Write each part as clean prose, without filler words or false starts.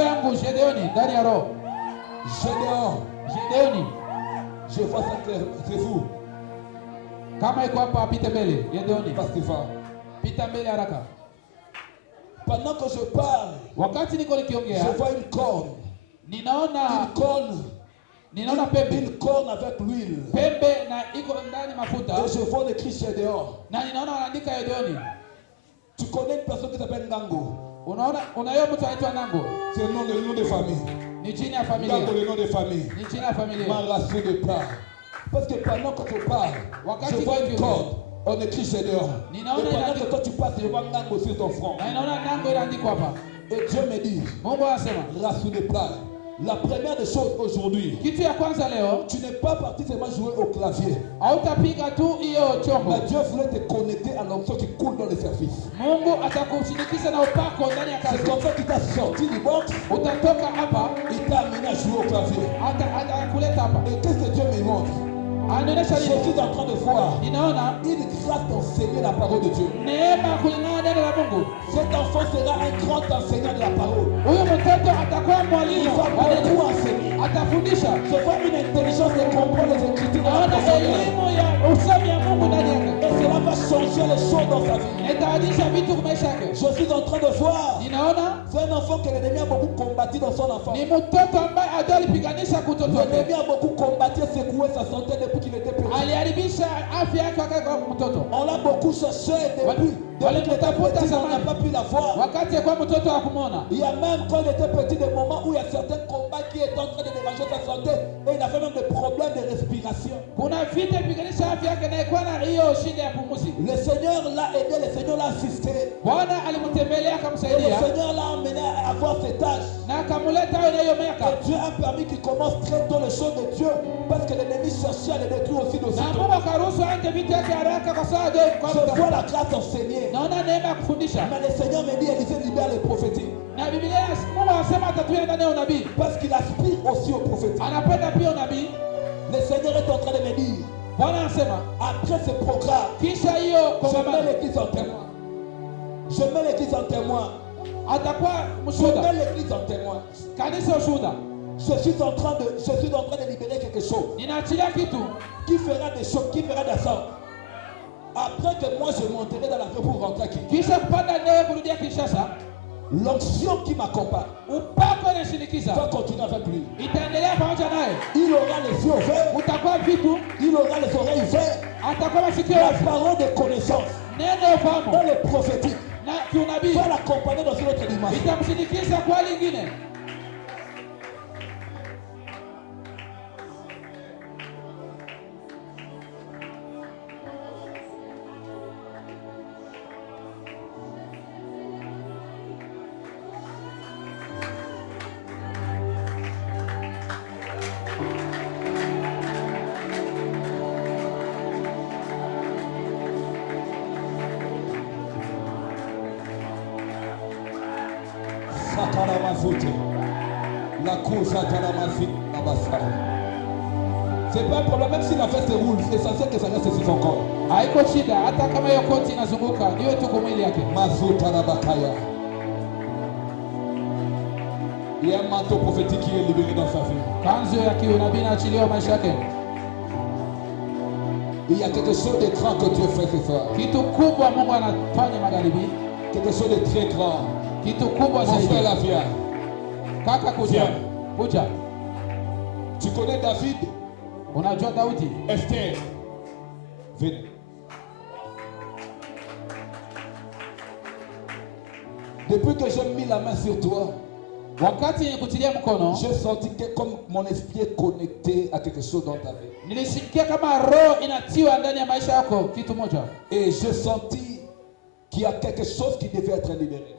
roho yangu Gedeoni, ndani ya roho. Gedeoni. Je vois ça clair, c'est vous. Kama iko hapa apite mbele, Gedeoni. Pasteur. Pita mbele haraka. Pendant que je parle, wakati niko nikiongea, je vois une corne. Ninaona pembe. Une corne avec l'huile. Pembe na iko ndani mafuta. Et je vois écrit Gedeon. Na ninaona wanaandika Gedeoni. Tu connais une personne qui s'appelle Ngango? Unayo mtu anaitwa Ngango. C'est le nom de famille. Ni jina ya familia. Ngango le nom de famille. Ni jina ya familia. Ma race de part. Parce que pendant que tu parles, je vois une corne. On écrit Gedeon. Et pendant que toi tu passes, je vois Ngango sur ton front. Et Dieu me dit, race de part. La première des choses aujourd'hui, tu n'es pas parti seulement jouer au clavier. Mais Dieu voulait te connecter à l'onction qui coule dans le service. C'est comme ça qu'il t'a sorti du box. Il t'a amené à jouer au clavier. Et qu'est-ce que Dieu me montre? Je suis en train de voir une grâce d'enseigner la parole de Dieu. Cet enfant sera un grand enseignant de la parole. Il va beaucoup enseigner. Je vois une intelligence de comprendre les Écritures. Et cela va changer les choses dans sa vie. Je suis en train de voir un enfant que l'ennemi a beaucoup combattu dans son enfance. L'ennemi a beaucoup combattu et secoué sa santé depuis qu'il était petit. On l'a beaucoup cherché depuis qu'il était petit, on n'a pas pu la voir. Il y a même quand il était petit des moments où il y a certains combats qui étaient en train de déranger sa santé et il avait même des problèmes de respiration. Le Seigneur l'a aidé, le Seigneur l'a assisté. Et le Seigneur l'a amené à avoir cet âge. Et Dieu a permis qu'il commence très tôt les choses de Dieu parce que l'ennemi cherchait à les détruire aussi d'aussitôt. Je vois la grâce enseignée. Mais le Seigneur me dit, Élisée libère les prophétiques. Parce qu'il aspire aussi au prophétique. Le Seigneur est en train de me dire, après ce programme, je mets l'église en témoin. Je mets l'église en témoin. Je mets l'église en témoin. Je suis en train de libérer quelque chose qui fera des choses, qui fera des sorts. Après que moi je monterai dans la rue pour rentrer à Kinshasa, l'onction qui m'accompagne va continuer avec lui. Il aura les yeux ouverts, il aura les oreilles ouvertes, la parole de connaissance et le prophétique va l'accompagner dans une autre dimension. C'est pas un problème, même si la fête se roule, c'est essentiel que ça reste sur son corps. Il y a un manteau prophétique qui est libéré dans sa vie. Il y a quelque chose de grand que Dieu fait ce soir. Quelque chose de très grand. Mon frère la vient. Viens. Tu connais David? Esther. Venez. Depuis que j'ai mis la main sur toi, j'ai senti que comme mon esprit est connecté à quelque chose dans ta vie. Et j'ai senti qu'il y a quelque chose qui devait être libéré.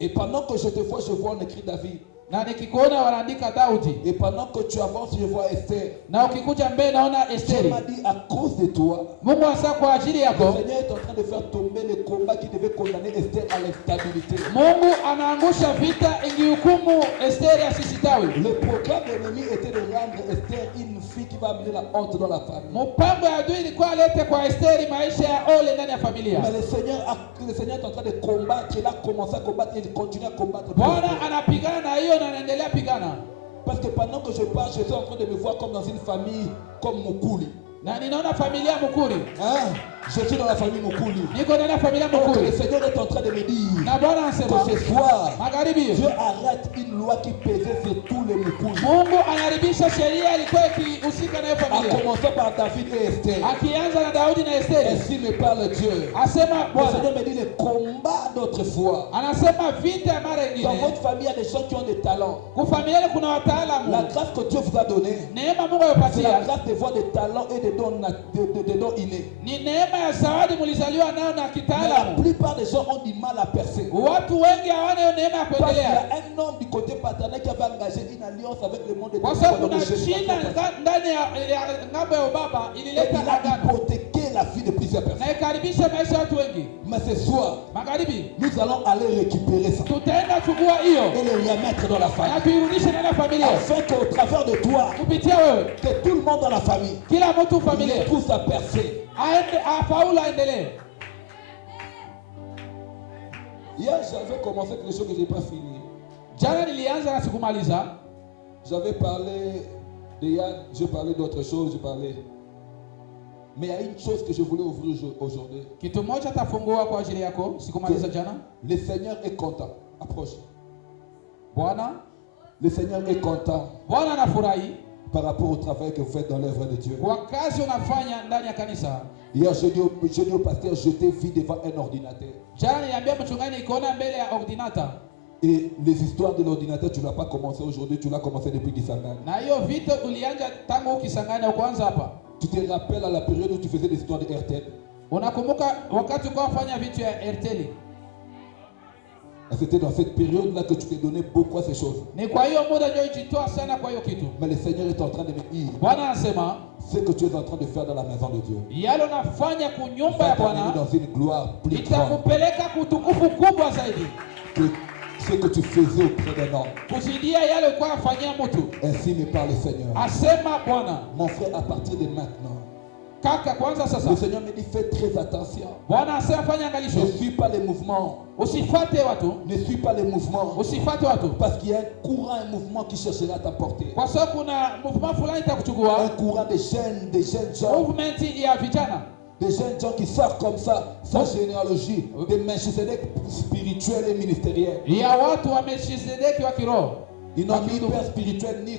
Et pendant que je te vois, je vois en écrit David. Na nikikuona wanaandika Daudi. Et pendant que tu avances, je vois Esther. Na ukikuja mbele naona Dieu Esteri. m'a dit à cause de toi, Mungu asa kwa ajili le yako. Seigneur est en train de faire tomber le combat qui devait condamner Esther à l'instabilité. Mungu anaangusha vita ingihukumu Esteri asisitawi. Le programme de l'ennemi était de rendre Esther une fille qui va amener la honte dans la famille. Mpango ya adui ilikuwa alete kwa Esteri maisha ya ole ndani ya familia. Mais le Seigneur est en train de combattre. Il a commencé à combattre et il continue à combattre. Bwana anapigana na hiyo na anaendelea pigana. Parce que pendant que je parle, je suis en train de me voir comme dans une famille comme Mukuli. Na ninaona familia Mukuri. Hein? Je suis dans la famille Mukuli. Niko ndani ya familia Donc Mukuri. le Seigneur est en train de me dire Na Bwana anasema que ce soir, magharibi Dieu arrête une loi qui pesait sur tous les Mukuli. Mungu anaharibisha sheria ilikuwa ikihusika na hiyo A familia. commencer par David et Esther. Akianza na Daudi na Esteri. Ainsi me parle Dieu. Asema Le Bwana. Seigneur me dit le combat d'autrefois. Anasema vita ya mara Dans nyingine. votre famille, il y a des gens qui ont des talents. Kwa familia kuna La wataalamu. grâce que Dieu vous a donnée, Neema Mungu c'est la amepatia. grâce de voir des talents et des dons, des dons innés. Ni neema ya zawadi mlizaliwa nayo na Mais la kitaalamu. plupart des gens ont du mal à percer. Watu wengi hawana hiyo neema ya Parce qu'il y kuendelea. a un homme du côté paternel qui avait engagé une alliance avec le monde de Kwa sababu kuna shida ndani ya ngambo ya ubaba Et ilileta il a agano hypothéqué la vie de plusieurs personnes. na ikaribisha maisha ya watu wengi. Mais ce soir, Magharibi nous allons aller récupérer ça tutaenda chukua hiyo et le remettre dans la na famille. tuirudishe ndani ya familia Afin qu'au travers de toi, kupitia wewe, que tout le monde dans la famille kila mtu familia pousse à percer. aende afaulu, aendelee. Hier, j'avais commencé quelque chose que je n'ai pas fini. Jana nilianza na sikumaliza. J'avais parlé de Yann, je parlais d'autre chose, je parlais. Mais il y a une chose que je voulais ouvrir aujourd'hui. Kitu moja tafungua kwa ajili yako, sikumaliza jana. Le Seigneur est content. Approche. Bwana, Le Seigneur est content Bwana anafurahi par rapport au travail que vous faites dans l'œuvre de Dieu. kwa kazi unafanya ndani ya kanisa. Hier, je dis au pasteur, je t'ai vu devant un ordinateur. Jana niliambia mchungaji nikaona mbele ya ordinata. Et les histoires de l'ordinateur, tu ne l'as pas commencé aujourd'hui, tu l'as commencé depuis Kisangani. Na hiyo vita ulianja tangu ukisanganya kwanza hapa. Tu te rappelles à la période où tu faisais des histoires de RTL? Unakumbuka wakati kwa fanya vitu ya RTL? C'était dans cette période-là que tu t'es donné beaucoup à ces choses. Ni kwa hiyo muda ndio ijitoa sana kwa hiyo kitu. Mais le Seigneur est en train de me dire Bwana anasema ce que tu es en train de faire dans la maison de Dieu. yale unafanya kunyumba Va ya t'amener Bwana dans une gloire plus grande itakupeleka kutukufu kubwa zaidi que ce que tu faisais auprès d'un homme. kuzidia yale ulikuwa unafanyia mtu. Ainsi me parle le Seigneur. Asema Bwana. Mon frère, à partir de maintenant, Kaka kwanza sasa. le Seigneur me dit fais très attention. Bwana asema fanya angalisho. Ne suis pas les mouvements. Usifate watu. Ne suis pas les mouvements. Usifate watu. Parce qu'il y a un courant, un mouvement qui cherchera à t'emporter. Kwa sababu kuna movement fulani itakuchukua. Un courant de jeunes gens. Movement ya vijana. Des jeunes gens qui sortent comme ça, sans généalogie, des Melchisedec spirituels et ministériels. Ya watu wa Melchisedeki wa kiroho. Ils n'ont ni père spirituel, ni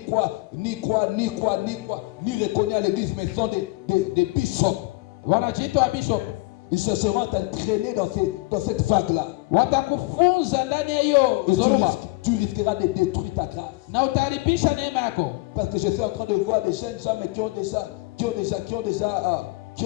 reconnu à l'église, mais ils sont des bishops. Wanajiita wa bishop. Ils chercheront à t'entraîner dans cette vague-là. Watakufunza ndani ya hiyo zoruba. Tu risqueras de détruire ta grâce. Na utaribisha neema yako. Parce que je suis en train de voir des jeunes gens, mais qui ont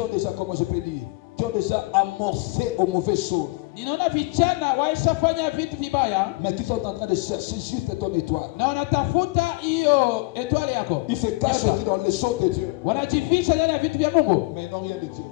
déjà, comment je peux dire, qui ont déjà amorcé aux mauvaises choses. Ninaona vijana waishafanya vitu vibaya. Mais qui sont en train de chercher juste ton étoile. Na wanatafuta hiyo étoile yako. Ils se cachent aussi dans les choses de Dieu. Wanajificha ndani ya vitu vya Mungu. Mais ils n'ont rien de Dieu.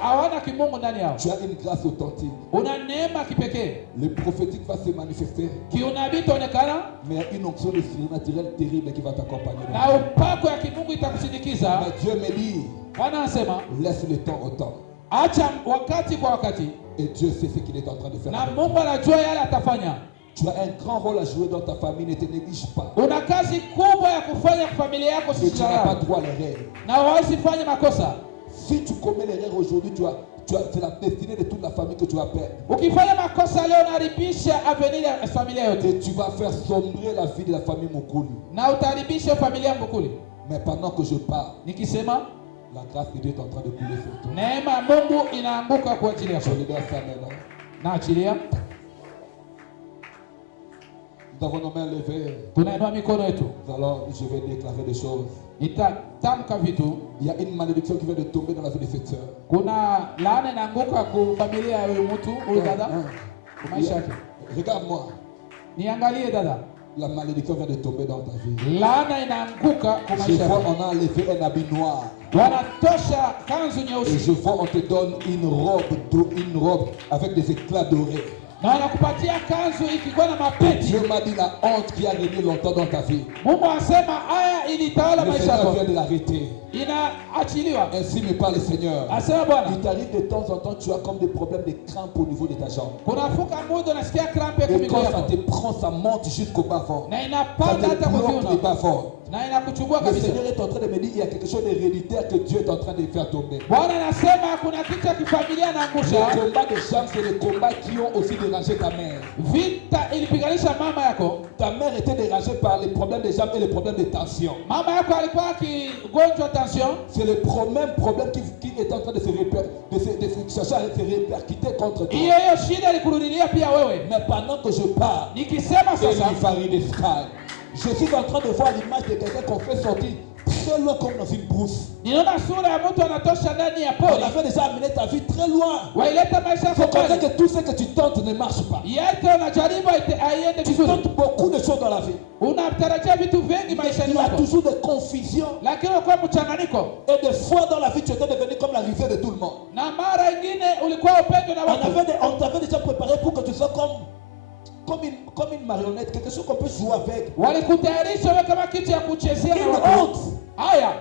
Hawana kimungu ndani yao. Tu as une grâce authentique. Una neema kipekee. Le prophétique va se manifester. Kiunabii itaonekana. Mais il y a une onction de surnaturel terrible qui va t'accompagner. Na upako ya kimungu itakusindikiza. Mais Dieu me dit, Bwana anasema, laisse le temps au temps. acha wakati kwa wakati. Et Dieu sait ce qu'il est en train de faire. Na Mungu anajua yale atafanya. Tu as un grand rôle à jouer dans ta famille, ne te néglige pas. Una kazi kubwa ya kufanya kwa familia yako, Et tu n'as pas sisi. droit à l'erreur. Na usifanye makosa. Si tu commets l'erreur aujourd'hui, c'est la destinée de toute la famille que tu vas perdre. Ukifanya makosa leo unaharibisha avenir ya familia yote. Et tu vas faire sombrer la vie de la famille Mukuli. Na utaharibisha familia Mukuli. Mais pendant que je parle, Nikisema la grâce de Dieu est en train de couler sur toi. neema ya Mungu inaanguka kwa ajili yako. Je libère ça maintenant. Na achilia. Nous avons nos mains levées. Tunainua mikono yetu. Alors, je vais déclarer des choses. Itatamka vitu. Il y a une malédiction qui vient de tomber dans la vie de cette sœur. Kuna laana inaanguka kwa familia ya huyu mtu, huyu dada. Kwa maisha yake. Regarde-moi. Niangalie dada. La malédiction vient de tomber dans ta vie. laana inaanguka kwa Je maisha vois yako. on a enlevé un habit noir. Wanatosha kanzu Et nyeusi je vois on te donne une robe avec des éclats dorés. na wanakupatia kanzu ikikuwa na Et mapeti. Dieu m'a dit la honte qui a régné longtemps dans ta vie. Mungu asema haya ilitawala Le maisha Seigneur yako, vient de l'arrêter. inaachiliwa. Ainsi me parle le Seigneur. Asema Bwana, Il t'arrive de temps en temps, tu as comme des problèmes de crampes au niveau de ta jambe. kunafuka muda unasikia cramp ya Et miguu quand ça yako te prend, ça monte jusqu'au bas-fond. na Ça inapanda te hata kwa bloque les viuno bas-fonds. na inakuchubua Le kabisa. Seigneur est en train de me dire il y a quelque chose d'héréditaire que Dieu est en train de faire tomber. Bwana anasema kuna kitu cha kifamilia na Les angusha. combats de jambes, c'est les combats qui ont aussi dérangé ta mère. Vita ilipiganisha mama yako. Ta mère était dérangée par les problèmes de jambes et les problèmes de tension. Mama yako alikuwa akigonjwa tension. C'est le même problème qui est en train de se chercher à se répercuter contre toi. Hiyo shida ilikurudilia pia wewe. Mais pendant que je parle, Nikisema sasa, je suis en train de voir l'image de quelqu'un qu'on fait sortir très loin comme dans une brousse. ninaona sura ya mtu anatosha ndani ya On pori. avait déjà amené ta vie très loin. Waileta maisha yako C'est comme ça mbali. que tout ce que tu tentes ne marche pas. Yote unajaribu aiende Tu vizuri. tentes beaucoup de choses dans la vie. Unatarajia vitu vingi maishani Il y a mwako. toujours des confusions. Lakini unakuwa mchanganyiko. Et des fois dans la vie, tu étais devenu comme la risée de tout le monde. Na mara ingine ulikuwa upendo na watu. On t'avait déjà préparé pour que tu sois comme une marionnette, quelque chose qu'on peut jouer avec. Walikutayarisha wewe kama kitu ya kuchezea na Une watu. honte. Haya,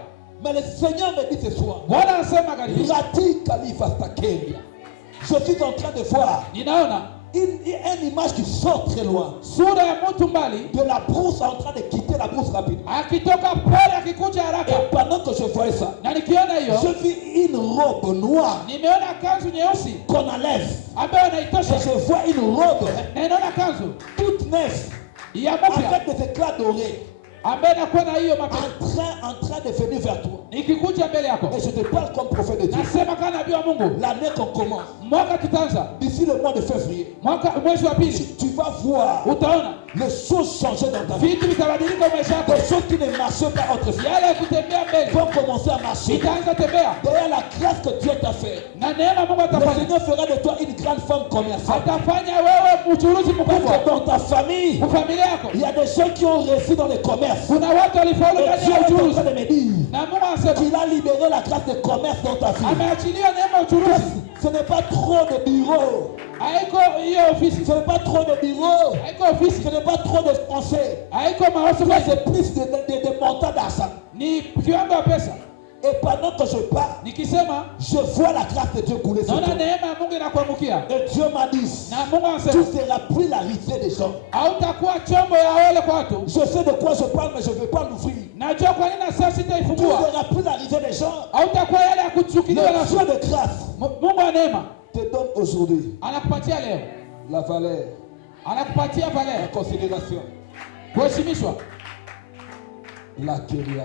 Mais le Seigneur me dit ce soir, Bwana anasema gani? Rati Khalifa Stakeria. Je suis en train de voir Ninaona une image qui sort très loin. sura ya mtu mbali De la brousse en train de quitter la brousse rapidement. akitoka pole akikuja haraka. Et pendant que je voyais ça, Na nikiona hiyo, je vis une robe noire nimeona kanzu nyeusi qu'on enlève. ambayo Et anaitosha. je vois une robe Na inaona kanzu toute neuve ya mpya avec des éclats dorés ambayo inakuwa na hiyo mapema en train de venir vers toi. ikikuja mbele yako. Et je te parle comme prophète de Dieu. Nasema kama nabii wa Mungu, L'année qu'on commence, mwaka tutaanza, d'ici le mois de février, mwezi wa pili, tu vas voir utaona les choses changer dans ta vie. vitu vitabadilika maisha yako. Des choses qui ne marchaient pas autrefois Yale ya kutembea mbele vont commencer à marcher. itaanza tembea, Derrière la grâce que Dieu t'a fait, na neema Mungu le atafanya. Seigneur fera de toi une grande femme commerçante. Atafanya wewe mchuruzi Parce mkubwa que dans ta famille, kwa familia yako. il y a des gens qui ont réussi dans les commerces. Kuna watu walifaulu Et ndani Dieu ya est en uchuruzi, train de me dire na Mungu anasema qu'il a libéré la grâce de commerce dans ta vie. ameachilia neema ya uchuruzi. Ce n'est pas trop de bureaux. Haiko hiyo ofisi, Ce n'est pas trop de bureaux. haiko ofisi, Ce n'est pas trop de conseils. haiko mawazo Mais mengi, c'est plus de montants d'argent. ni kiwango ya pesa. Et pendant que je parle, Nikisema je vois la grâce de Dieu couler sur naona toi. neema ya Mungu inakuangukia, Et Dieu m'a dit, na Mungu tu anasema ne seras plus la risée des gens. hautakuwa chombo ya wale kwa watu. Je sais de quoi je parle, mais je ne veux pas l'ouvrir. Najua kwa nini sasa Tu ne sitaifungua. seras plus la risée des gens. Hautakuwa yale ya kuchukiliwa na Le Dieu de grâce Mungu wa neema te donne aujourd'hui anakupatia leo, la valeur, anakupatia la valeur, considération, kuheshimishwa, la kéria.